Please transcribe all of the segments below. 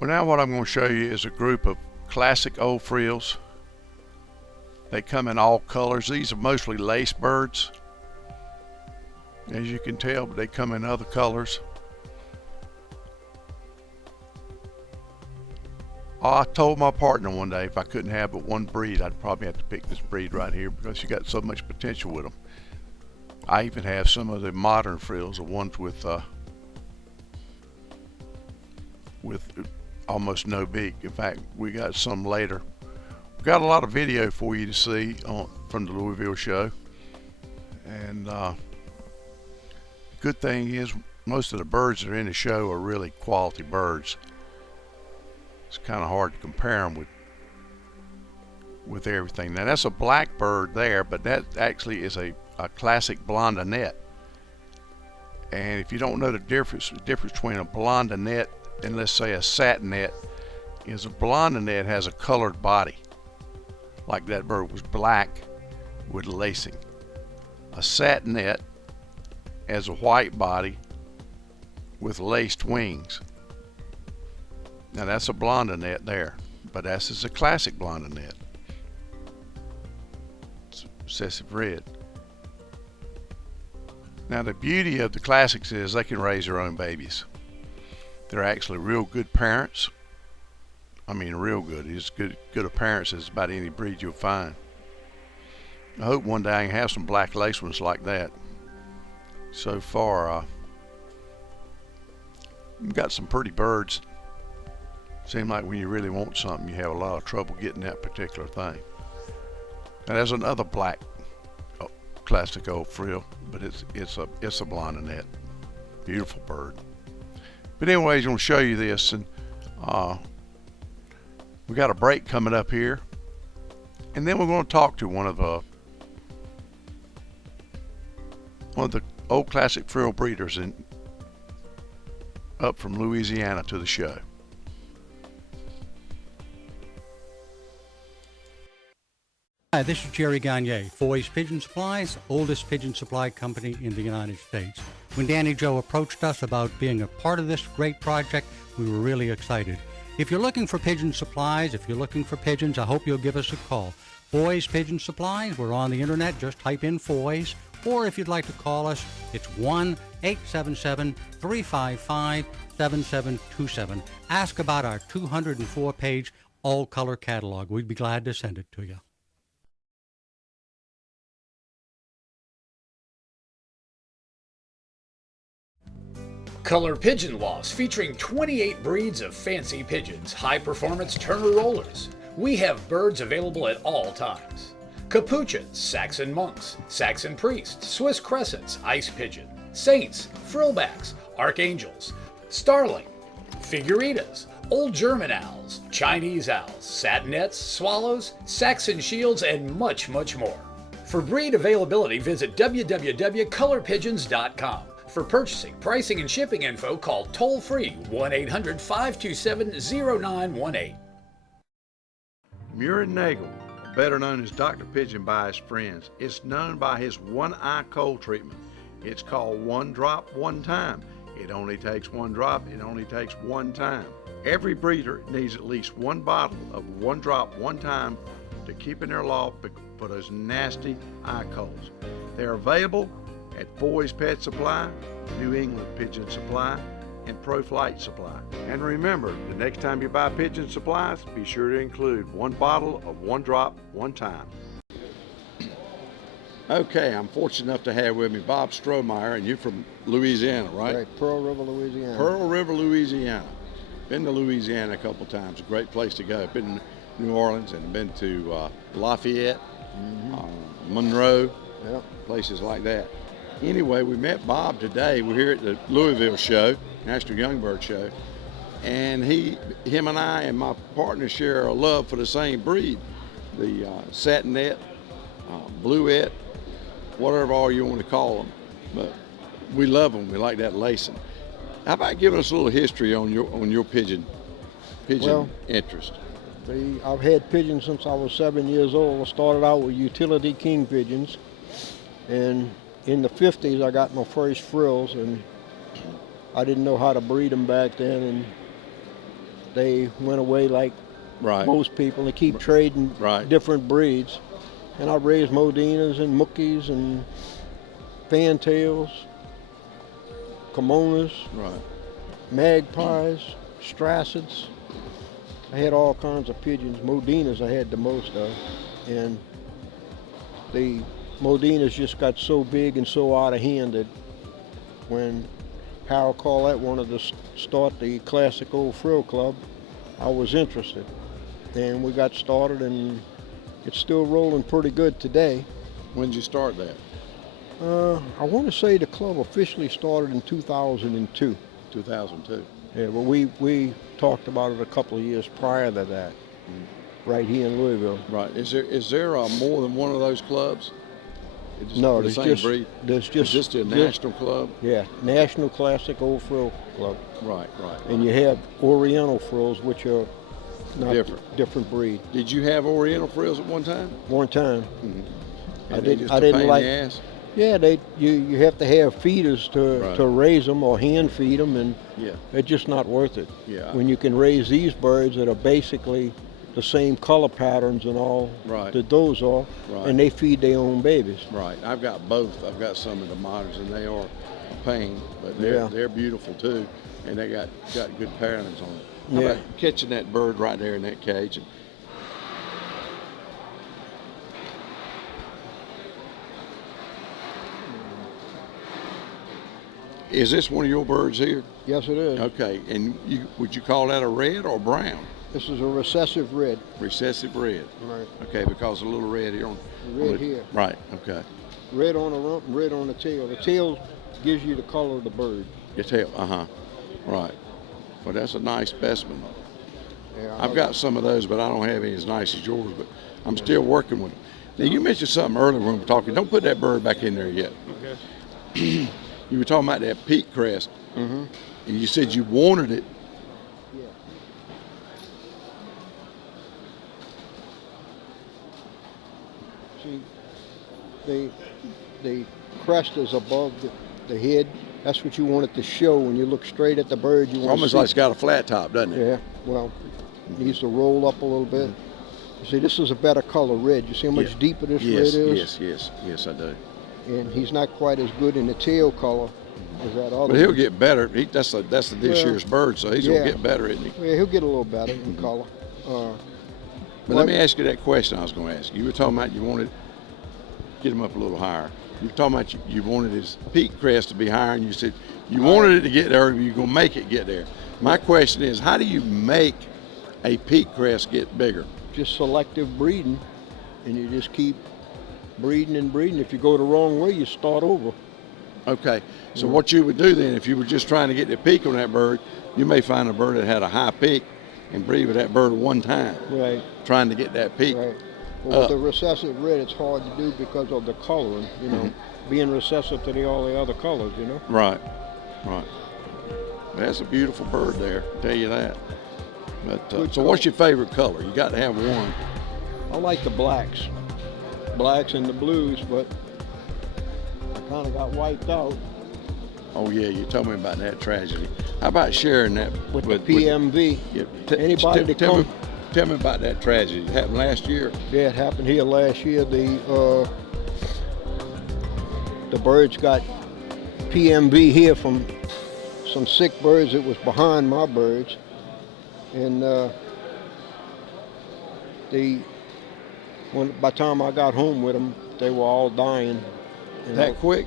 Well, now what I'm going to show you is a group of classic old frills. They come in all colors. These are mostly lace birds, as you can tell, but they come in other colors. I told my partner one day if I couldn't have but one breed, I'd probably have to pick this breed right here because you got so much potential with them. I even have some of the modern frills, the ones with almost no beak. In fact, we got some later. We got a lot of video for you to see from the Louisville show, and good thing is most of the birds that are in the show are really quality birds. It's kind of hard to compare them with everything. Now that's a black bird there, but that actually is a classic blondinette. And if you don't know the difference between a blondinette and let's say a satinette, is a blondinette has a colored body, like that bird was black with lacing. A satinette has a white body with laced wings. Now that's a blondinette there, but this is a classic blondinette. It's excessive red. Now the beauty of the classics is they can raise their own babies. They're actually real good parents. I mean real good. It's good of parents as about any breed you'll find. I hope one day I can have some black lace ones like that. So far, we've got some pretty birds. Seems like when you really want something, you have a lot of trouble getting that particular thing. Now there's another black classic old frill, but it's a blondinette. Beautiful bird. But anyways, I'm going to show you this, and we got a break coming up here, and then we're going to talk to one of the old classic frill breeders up from Louisiana to the show. Hi, this is Jerry Gagne, Foy's Pigeon Supplies, oldest pigeon supply company in the United States. When Danny Joe approached us about being a part of this great project, we were really excited. If you're looking for pigeon supplies, if you're looking for pigeons, I hope you'll give us a call. Foy's Pigeon Supplies, we're on the internet, just type in Foy's, or if you'd like to call us, it's 1-877-355-7727. Ask about our 204-page all-color catalog. We'd be glad to send it to you. Color Pigeon Loss, featuring 28 breeds of fancy pigeons, high-performance Turner rollers. We have birds available at all times. Capuchins, Saxon monks, Saxon priests, Swiss crescents, ice pigeon, saints, frillbacks, archangels, starling, figuritas, old German owls, Chinese owls, satinettes, swallows, Saxon shields, and much, much more. For breed availability, visit www.colorpigeons.com. For purchasing, pricing, and shipping info, call toll-free 1-800-527-0918. Muir Nagel, better known as Dr. Pigeon by his friends, is known by his one-eye cold treatment. It's called One Drop, One Time. It only takes one drop, it only takes one time. Every breeder needs at least one bottle of One Drop, One Time to keep in their loft for those nasty eye colds. They're available at Foy's Pet Supply, New England Pigeon Supply, and Pro Flight Supply. And remember, the next time you buy pigeon supplies, be sure to include one bottle of One Drop, One Time. Okay, I'm fortunate enough to have with me Bob Strohmeyer, and you're from Louisiana, right? Right, Pearl River, Louisiana. Pearl River, Louisiana. Been to Louisiana a couple times. A great place to go. Been to New Orleans and been to Lafayette, Monroe, places like that. Anyway, we met Bob today. We're here at the Louisville show, National Youngbird Show, and him and I and my partner share a love for the same breed, the satinette, bluette, whatever all you want to call them. But we love them. We like that lacing. How about giving us a little history on your pigeon interest? I've had pigeons since I was 7 years old. I started out with utility king pigeons, and in the 50s I got my first frills, and I didn't know how to breed them back then, and they went away like Right. most people. They keep trading Right. different breeds. And I raised Modinas and Mookies and Fantails, Kimonas, Right. Magpies, Strassids. I had all kinds of pigeons. Modinas I had the most of. And the Modinas just got so big and so out of hand that when Harold Collette wanted to start the Classic Old Frill Club, I was interested. And we got started, and it's still rolling pretty good today. When did you start that? I want to say the club officially started in 2002. 2002. Yeah, but we talked about it a couple of years prior to that, right here in Louisville. Right. Is there more than one of those clubs? No, the there's same just breed? there's just Is this a national club? Yeah, National Classic Old Frill Club. Right. Right. And you have Oriental frills, which are not different breed. Did you have Oriental frills at one time? One time, And I didn't like. The ass? Yeah, you have to have feeders to raise them or hand feed them, and Yeah. it's just not worth it. Yeah. When you can raise these birds that are basically the same color patterns and all Right. that those are, Right. and they feed their own babies. Right. I've got both. I've got some of the moderns, and they are a pain, but Yeah. they're beautiful too, and they got good patterns on them. How Yeah. about catching that bird right there in that cage? Is this one of your birds here? Yes, it is. Okay, and would you call that a red or brown? This is a recessive red. Recessive red. Right. Okay, because a little red here Red here. Right. Okay. Red on the rump and red on the tail. The tail gives you the color of the bird. Your tail. Right. Well, that's a nice specimen. Yeah, I've got some of those, but I don't have any as nice as yours. But I'm still working with them. Now, you mentioned something earlier when we were talking. Don't put that bird back in there yet. Okay. You were talking about that peak crest, Mm-hmm. and you said you wanted it. Yeah. See, the crest is above the head. That's what you want it to show when you look straight at the bird. You It's want almost to see. like it's got a flat top, doesn't it? Yeah. Well, it needs to roll up a little bit. You see, this is a better color red. You see how much Yeah. deeper this Yes, red is? yes, I do. And he's not quite as good in the tail color as that other But he'll one. get better. That's this Well, year's bird, so he's yeah. gonna get better, isn't he? Yeah, he'll get a little better in color. But let me ask you that question I was going to ask you. You were talking about you wanted get him up a little higher. You were talking about you wanted his peak crest to be higher, and you said you wanted it to get there, or you're going to make it get there. My question is, how do you make a peak crest get bigger? Just selective breeding, and you just keep breeding and breeding. If you go the wrong way, you start over. Okay, so what you would do then, if you were just trying to get the peak on that bird, you may find a bird that had a high peak and breed with that bird one time, Right, trying to get that peak. right. Well, with the recessive red, it's hard to do because of the coloring, being recessive to all the other colors, Right. That's a beautiful bird there, I'll tell you that. But Good so what's color. your favorite color? You got to have one. I like the blacks and the blues, but I kind of got wiped out Oh yeah, you told me about that tragedy. How about sharing that with the PMV. Anybody that tell come, me, tell me about that tragedy. It happened last year. yeah, it happened here last year. The birds got PMV here from some sick birds that was behind my birds, and by the time I got home with them, they were all dying. That quick?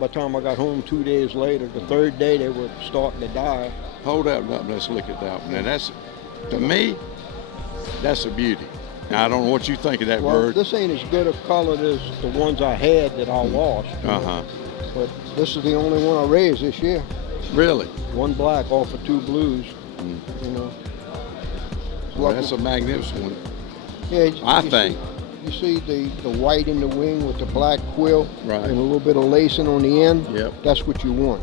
By the time I got home 2 days later, the third day they were starting to die. Hold up, let's look at that one. Now that's, to me, that's a beauty. Now I don't know what you think of that Well, bird. this ain't as good a color as the ones I had that I lost. But this is the only one I raised this year. Really? One black off of two blues. Well, that's a magnificent one. Yeah, I think. You see the white in the wing with the black quill Right. and a little bit of lacing on the end. Yep. That's what you want.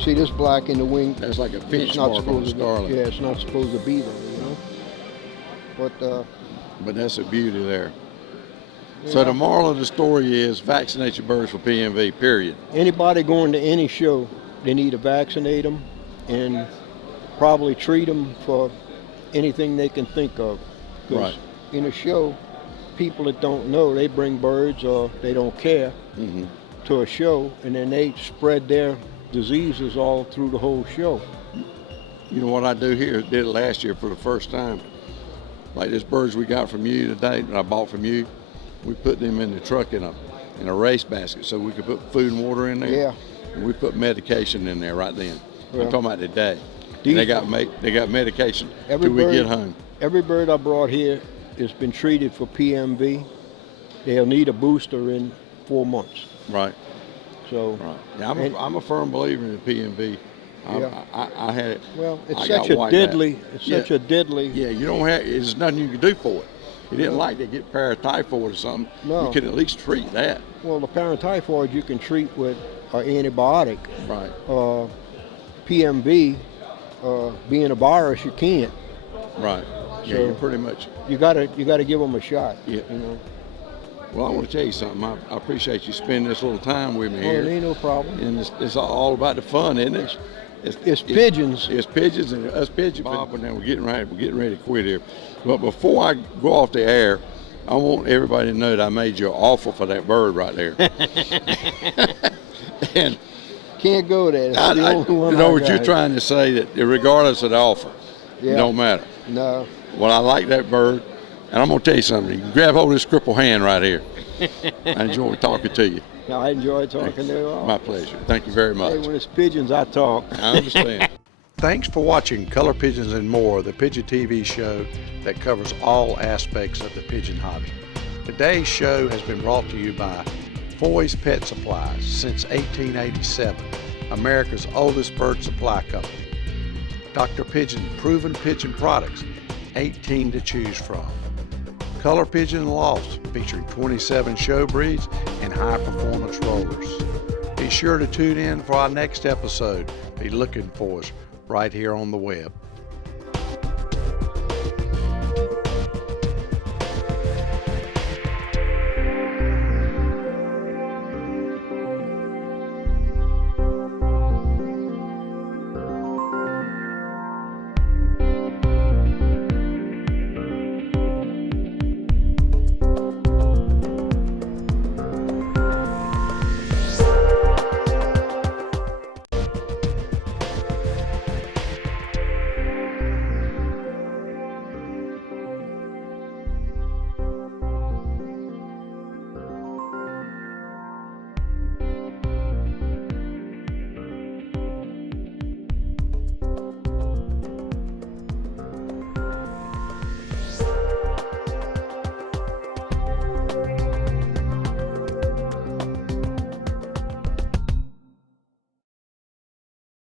See this black in the wing. That's like a finch It's not mark on a supposed to be. scarlet. Yeah, it's not supposed to be there. But that's a beauty there. Yeah. So the moral of the story is vaccinate your birds for PMV, period. Anybody going to any show, they need to vaccinate them, and probably treat them for anything they can think of. 'Cause Right. in a show, people that don't know, they bring birds or they don't care to a show, and then they spread their diseases all through the whole show. You know what I do here? Did it last year for the first time. Like this birds we got from you today that I bought from you, we put them in the truck in a race basket so we could put food and water in there. Yeah. And we put medication in there right then. Yeah. I'm talking about today. These- They got medication Every till we bird- get home. Every bird I brought here has been treated for PMV. They'll need a booster in 4 months. Right. So, Right. Yeah, And- I'm a firm believer in PMV. Yeah. I had it. well, it's I such got a wiped out. deadly, it's such a deadly. Yeah, you don't have. There's nothing you can do for it. You didn't like to get paratyphoid or something. No. You could at least treat that. Well, the paratyphoid you can treat with an antibiotic. Right. PMV, being a virus, you can't. Right. Yeah, So- you're pretty much. You gotta give them a shot. Yeah. You know. Well, I want to tell you something. I appreciate you spending this little time with me Oh, it here. ain't no problem. And it's all about the fun, isn't it? It's pigeons. It's pigeons and us pigeon Bob, and then we're getting ready to quit here. But before I go off the air, I want everybody to know that I made you an offer for that bird right there. And Can't go there. It's the I only one know I what got. you're trying to say, that regardless of the offer, Yeah. it don't matter. No. Well, I like that bird, and I'm gonna tell you something. You can grab hold of this crippled hand right here. I enjoy talking to you. No, I enjoy talking to you all. My pleasure. Thank you very much. Hey, when it's pigeons, I talk. I understand. Thanks for watching Color Pigeons and More, the pigeon TV show that covers all aspects of the pigeon hobby. Today's show has been brought to you by Foy's Pet Supplies, since 1887, America's oldest bird supply company. Dr. Pigeon proven pigeon products, 18 to choose from. Color Pigeon Loft, featuring 27 show breeds and high performance rollers. Be sure to tune in for our next episode. Be looking for us right here on the web.